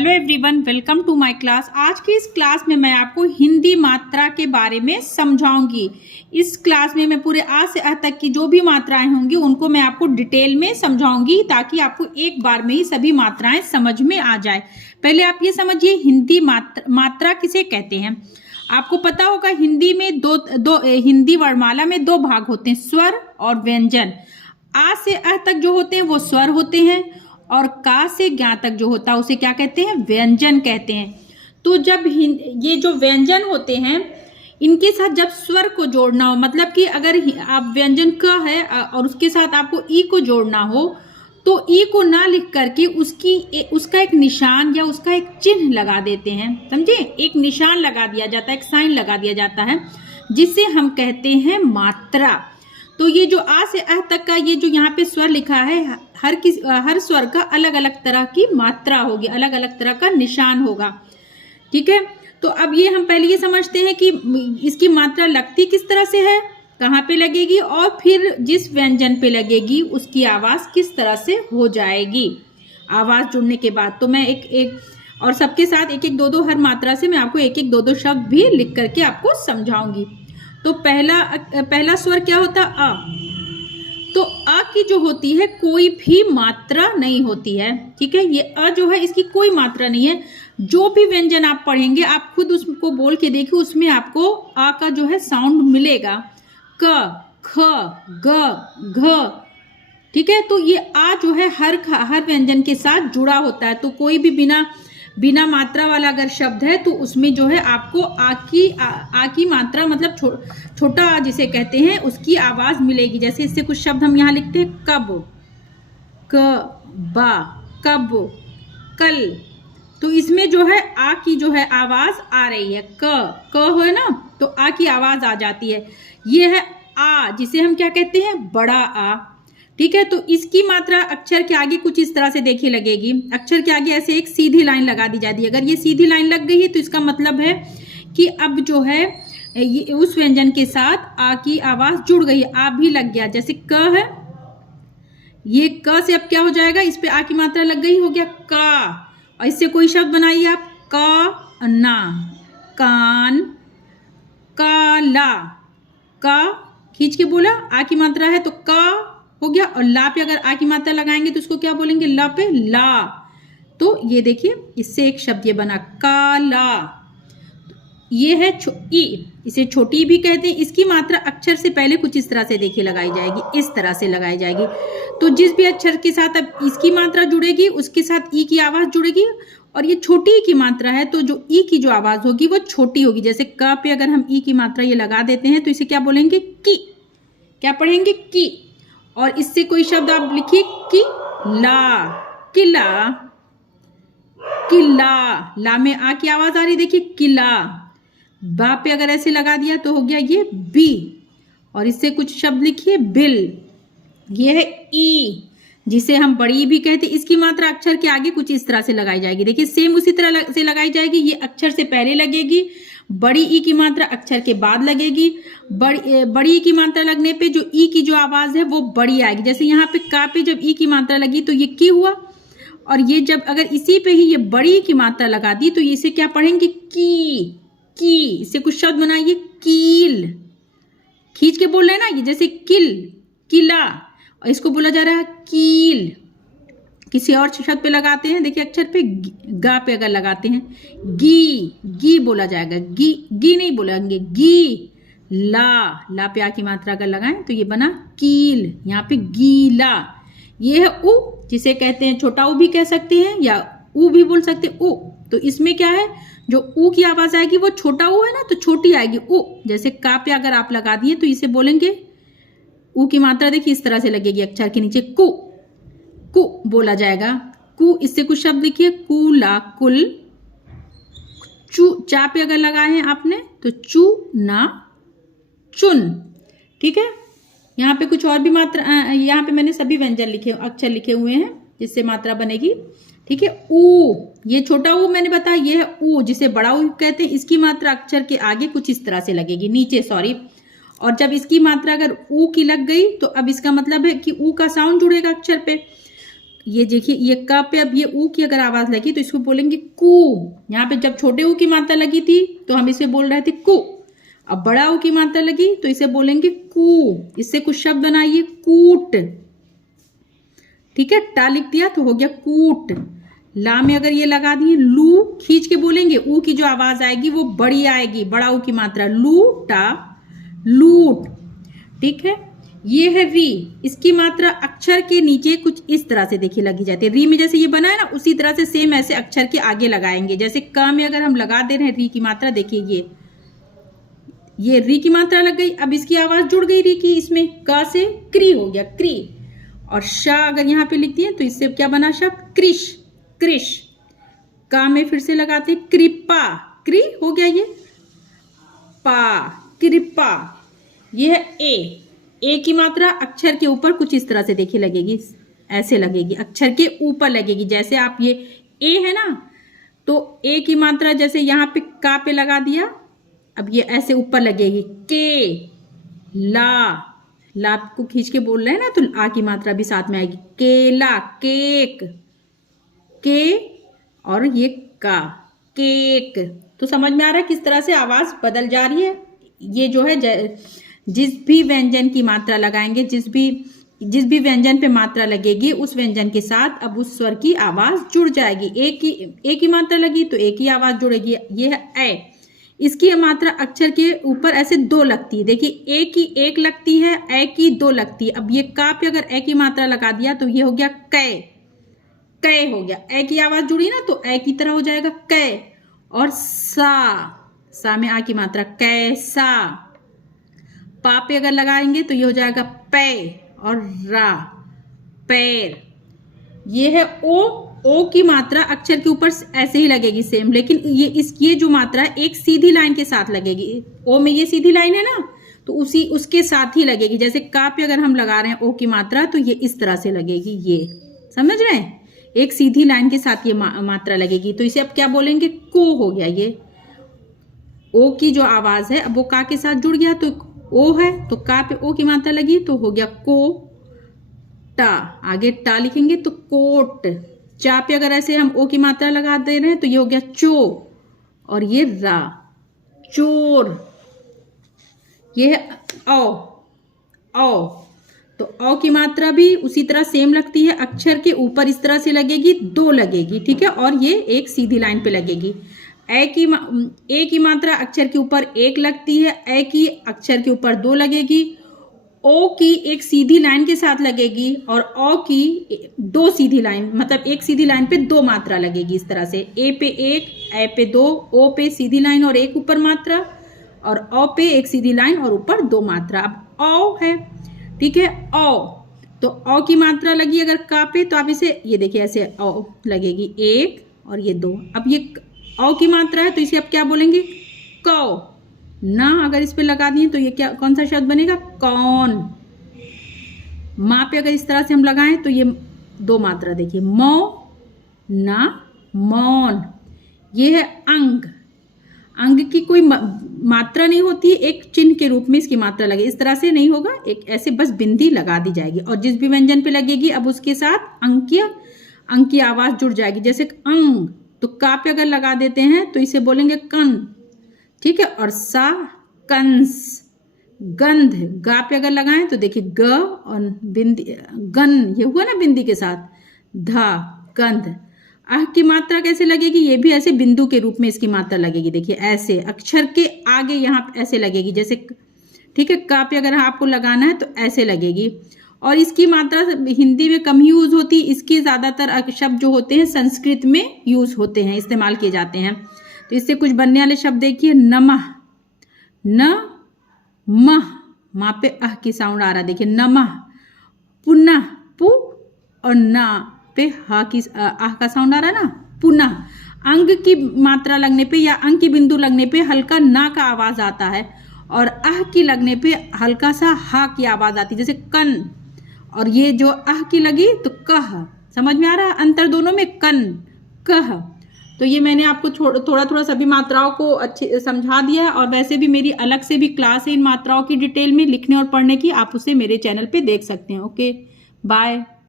Hello everyone, welcome to my class. आज की इस क्लास में मैं आपको हिंदी मात्रा के बारे में समझाऊंगी। इस क्लास में मैं पूरे आ से अ तक की जो भी मात्राएं होंगी उनको मैं आपको डिटेल में समझाऊंगी ताकि आपको एक बार में ही सभी मात्राएं समझ में आ जाए। पहले आप ये समझिए हिंदी मात्रा किसे कहते हैं। आपको पता होगा हिंदी में हिंदी वर्णमाला में दो भाग होते हैं, स्वर और व्यंजन। आ से अ तक जो होते हैं वो स्वर होते हैं और का से ज्ञा तक जो होता है उसे क्या कहते हैं, व्यंजन कहते हैं। तो जब ये जो व्यंजन होते हैं इनके साथ जब स्वर को जोड़ना हो, मतलब कि अगर आप व्यंजन क है और उसके साथ आपको ई को जोड़ना हो तो ई को ना लिख करके उसका एक निशान या उसका एक चिन्ह लगा देते हैं, समझे। एक निशान लगा दिया जाता है, एक साइन लगा दिया जाता है जिसे हम कहते हैं मात्रा। तो ये जो आ से अ तक का ये जो यहाँ पे स्वर लिखा है, हर स्वर का अलग अलग तरह की मात्रा होगी, अलग अलग तरह का निशान होगा, ठीक है। तो अब ये हम पहले ये समझते हैं कि इसकी मात्रा लगती किस तरह से है, कहाँ पे लगेगी और फिर जिस व्यंजन पे लगेगी उसकी आवाज किस तरह से हो जाएगी आवाज जुड़ने के बाद। तो मैं एक और सबके साथ एक एक दो हर मात्रा से मैं आपको एक एक दो शब्द भी लिख करके आपको समझाऊंगी। तो पहला स्वर क्या होता, अ। तो अ की जो होती है कोई भी मात्रा नहीं होती है, ठीक है। ये अ जो है इसकी कोई मात्रा नहीं है। जो भी व्यंजन आप पढ़ेंगे आप खुद उसको बोल के देखिए, उसमें आपको अ का जो है साउंड मिलेगा, क, ख, ग, घ, ठीक है। तो ये आ जो है हर व्यंजन के साथ जुड़ा होता है। तो कोई भी बिना मात्रा वाला अगर शब्द है तो उसमें जो है आपको आ की मात्रा मतलब छोटा आ जिसे कहते हैं उसकी आवाज मिलेगी। जैसे इससे कुछ शब्द हम यहाँ लिखते हैं, कब, क, बा, कब, कल। तो इसमें जो है आ की जो है आवाज आ रही है, क हो ना, तो आ की आवाज आ जाती है। ये है आ जिसे हम क्या कहते हैं, बड़ा आ, ठीक है। तो इसकी मात्रा अक्षर के आगे कुछ इस तरह से देखिए लगेगी। अक्षर के आगे ऐसे एक सीधी लाइन लगा दी जाती है। अगर ये सीधी लाइन लग गई है तो इसका मतलब है कि अब जो है ये उस व्यंजन के साथ आ की आवाज जुड़ गई है, आ भी लग गया। जैसे क है, ये क से अब क्या हो जाएगा, इस पे आ की मात्रा लग गई, हो गया का। और इससे कोई शब्द बनाइए आप, का ना, कान, काला, का खींच के बोला, आ की मात्रा है तो का हो गया। और ला पे अगर आ की मात्रा लगाएंगे तो उसको क्या बोलेंगे, ला पे ला। तो ये देखिए इससे एक शब्द ये बना, काला। ये है ई, इसे छोटी भी कहते हैं। इसकी मात्रा अक्षर से पहले कुछ इस तरह से देखिए लगाई जाएगी, इस तरह से लगाई जाएगी। तो जिस भी अक्षर के साथ अब इसकी मात्रा जुड़ेगी उसके साथ ई की आवाज जुड़ेगी। और ये छोटी ई की मात्रा है तो जो ई की जो आवाज होगी वो छोटी होगी। जैसे क पे अगर हम ई की मात्रा ये लगा देते हैं तो इसे क्या बोलेंगे, की। क्या पढ़ेंगे, की। और इससे कोई शब्द आप लिखिए, कि ला, किला, किला। ला में आ की आवाज आ रही, देखिए किला। बा पे अगर ऐसे लगा दिया तो हो गया ये बी। और इससे कुछ शब्द लिखिए, बिल। ये है ई जिसे हम बड़ी भी कहते हैं। इसकी मात्रा अक्षर के आगे कुछ इस तरह से लगाई जाएगी, देखिए सेम उसी तरह से लगाई जाएगी। ये अक्षर से पहले लगेगी, बड़ी ई की मात्रा अक्षर के बाद लगेगी। बड़ी ई की मात्रा लगने पे जो ई की जो आवाज है वो बड़ी आएगी। जैसे यहाँ पे का पे जब ई की मात्रा लगी तो ये की हुआ। और ये जब अगर इसी पे ही ये बड़ी ई की मात्रा लगा दी तो इसे क्या पढ़ेंगे, की। इससे कुछ शब्द बनाइए, कील। खींच के बोल रहे हैं ना, ये जैसे किल, किला। और इसको बोला जा रहा है कील। किसी और शब्द पे लगाते हैं, देखिए अक्षर पे गा पे अगर लगाते हैं, गी बोला जाएगा, गी नहीं बोलेंगे, गी। ला पे आ की मात्रा अगर लगाएं तो ये बना कील, यहाँ पे गीला। ये है उ जिसे कहते हैं छोटा ऊ भी कह सकते हैं या ऊ भी बोल सकते हैं, उ। तो इसमें क्या है, जो ऊ की आवाज आएगी वो छोटा ऊ है ना तो छोटी आएगी, उ। जैसे का पे अगर आप लगा दिए तो इसे बोलेंगे, ऊ की मात्रा देखिए इस तरह से लगेगी अक्षर के नीचे, कु बोला जाएगा, कु। इससे कुछ शब्द लिखिए, कूला, कुल। चा पे अगर लगाए हैं आपने तो चू ना, चुन, ठीक है। यहाँ पे कुछ और भी मात्रा, यहाँ पे मैंने सभी व्यंजन अक्षर लिखे हुए हैं जिससे मात्रा बनेगी, ठीक है। ऊ, ये छोटा ऊ मैंने बताया, ये है ऊ जिसे बड़ा ऊ कहते हैं। इसकी मात्रा अक्षर के आगे कुछ इस तरह से लगेगी, नीचे, सॉरी। और जब इसकी मात्रा अगर ऊ की लग गई तो अब इसका मतलब है कि ऊ का साउंड जुड़ेगा अक्षर पे। ये देखिए, ये क पे अब ये ऊ की अगर आवाज लगी तो इसको बोलेंगे कू। यहाँ पे जब छोटे ऊ की मात्रा लगी थी तो हम इसे बोल रहे थे कू। अब बड़ा ऊ की मात्रा लगी तो इसे बोलेंगे कू। इससे कुछ शब्द बनाइए, कूट। ठीक है, टा लिख दिया तो हो गया कूट। ला में अगर ये लगा दिए, लू खींच के बोलेंगे, ऊ की जो आवाज आएगी वो बड़ी आएगी, बड़ा ऊ की मात्रा, लू टा लूट। ठीक है, ये है री। इसकी मात्रा अक्षर के नीचे कुछ इस तरह से देखिए लगी जाती है। री में जैसे ये बना है ना, उसी तरह से सेम ऐसे अक्षर के आगे लगाएंगे। जैसे क में अगर हम लगा दे रहे हैं री की मात्रा, देखिए ये री की मात्रा लग गई। अब इसकी आवाज जुड़ गई री की, इसमें क से क्री हो गया, क्री। और शा अगर यहाँ पे लिख दिए तो इससे क्या बना शब्द, कृष, कृष। का में फिर से लगाते कृपा, क्री हो गया ये, पा, कृपा। ये है ए की मात्रा अक्षर के ऊपर कुछ इस तरह से देखिए लगेगी, ऐसे लगेगी, अक्षर के ऊपर लगेगी। जैसे आप ये ए है ना, तो ए की मात्रा जैसे यहाँ पे का पे लगा दिया, अब ये ऐसे ऊपर लगेगी, के। ला को खींच के बोल रहे हैं ना, तो आ की मात्रा भी साथ में आएगी, केला, केक, के और ये का, केक। तो समझ में आ रहा है किस तरह से आवाज बदल जा रही है। ये जो है जिस भी व्यंजन की मात्रा लगाएंगे, जिस भी व्यंजन पे मात्रा लगेगी, उस व्यंजन के साथ अब उस स्वर की आवाज जुड़ जाएगी। ए की मात्रा लगी तो ए की आवाज जुड़ेगी। ये है ए। इसकी मात्रा अक्षर के ऊपर ऐसे दो लगती है, देखिए ए की एक लगती है, ए की दो लगती है। अब ये का पे अगर ए की मात्रा लगा दिया तो ये हो गया कै, कै हो गया। ए की आवाज जुड़ी ना तो ए की तरह हो जाएगा कै। और सा में आ की मात्रा, कैसा। पा पे अगर लगाएंगे तो ये हो जाएगा पै। और रा, पैर। ये है ओ की मात्रा अक्षर के ऊपर ऐसे ही लगेगी सेम, लेकिन ये जो मात्रा एक सीधी लाइन के साथ लगेगी। ओ में ये सीधी लाइन है ना, तो उसके साथ ही लगेगी। जैसे का पे अगर हम लगा रहे हैं ओ की मात्रा तो ये इस तरह से लगेगी, ये समझ रहे हैं, एक सीधी लाइन के साथ ये मात्रा लगेगी। तो इसे अब क्या बोलेंगे, को हो गया। ये ओ की जो आवाज है अब वो का के साथ जुड़ गया तो ओ है, तो का पे ओ की मात्रा लगी तो हो गया को टा। आगे टा लिखेंगे तो कोट। चा पे अगर ऐसे हम ओ की मात्रा लगा दे रहे हैं तो ये हो गया चो। और ये रा, चोर। ये है औ। तो औ की मात्रा भी उसी तरह सेम लगती है, अक्षर के ऊपर इस तरह से लगेगी, दो लगेगी। ठीक है, और ये एक सीधी लाइन पे लगेगी। ए की मात्रा अक्षर के ऊपर एक लगती है, ए की अक्षर के ऊपर दो लगेगी। ओ की एक सीधी लाइन के साथ लगेगी और औ की दो सीधी लाइन, मतलब एक सीधी लाइन पे दो मात्रा लगेगी इस तरह से। ए पे एक, ए पे दो, ओ पे सीधी लाइन और एक ऊपर मात्रा, और औ पे एक सीधी लाइन और ऊपर दो मात्रा। अब औ है, ठीक है, औ। तो औ की मात्रा लगी अगर का पे तो आप इसे ये देखिए ऐसे औ लगेगी, एक और ये दो। अब ये औ की मात्रा है तो इसे अब क्या बोलेंगे, कौ। ना अगर इस पे लगा दिए तो ये क्या, कौन सा शब्द बनेगा, कौन। माँ पे अगर इस तरह से हम लगाएं तो ये दो मात्रा देखिए, मौ ना मौन। ये है अंग। अंग की कोई मात्रा नहीं होती, एक चिन्ह के रूप में इसकी मात्रा लगे, इस तरह से नहीं होगा, एक ऐसे बस बिंदी लगा दी जाएगी और जिस भी व्यंजन पे लगेगी अब उसके साथ अंग की आवाज जुड़ जाएगी। जैसे अंग, तो का पे अगर लगा देते हैं तो इसे बोलेंगे कन। ठीक है, और सा, कंस। गंध, गा पे अगर लगाएं तो देखिए ग और बिंदी, गन ये हुआ ना बिंदी के साथ, धा, गंध। आह की मात्रा कैसे लगेगी, ये भी ऐसे बिंदु के रूप में इसकी मात्रा लगेगी, देखिए ऐसे अक्षर के आगे यहाँ ऐसे लगेगी जैसे। ठीक है, का पे अगर आपको लगाना है तो ऐसे लगेगी। और इसकी मात्रा हिंदी में कम यूज होती, इसकी ज्यादातर शब्द जो होते हैं संस्कृत में यूज होते हैं, इस्तेमाल किए जाते हैं। तो इससे कुछ बनने वाले शब्द देखिए, नमः, न मह, माँ पे अह की साउंड आ रहा है, देखिए नमः। पुनः, पु, और ना पे हा की आह का साउंड आ रहा है ना, पुनः। अंग की मात्रा लगने पे या अंग की बिंदु लगने पे हल्का ना का आवाज आता है, और अह की लगने पे हल्का सा हा की आवाज आती है, जैसे कन। और ये जो अह की लगी तो कह। समझ में आ रहा है अंतर दोनों में, कन, कह। तो ये मैंने आपको थोड़ा थोड़ा सभी मात्राओं को अच्छे समझा दिया है, और वैसे भी मेरी अलग से भी क्लास है इन मात्राओं की डिटेल में लिखने और पढ़ने की, आप उसे मेरे चैनल पे देख सकते हैं। Okay, bye.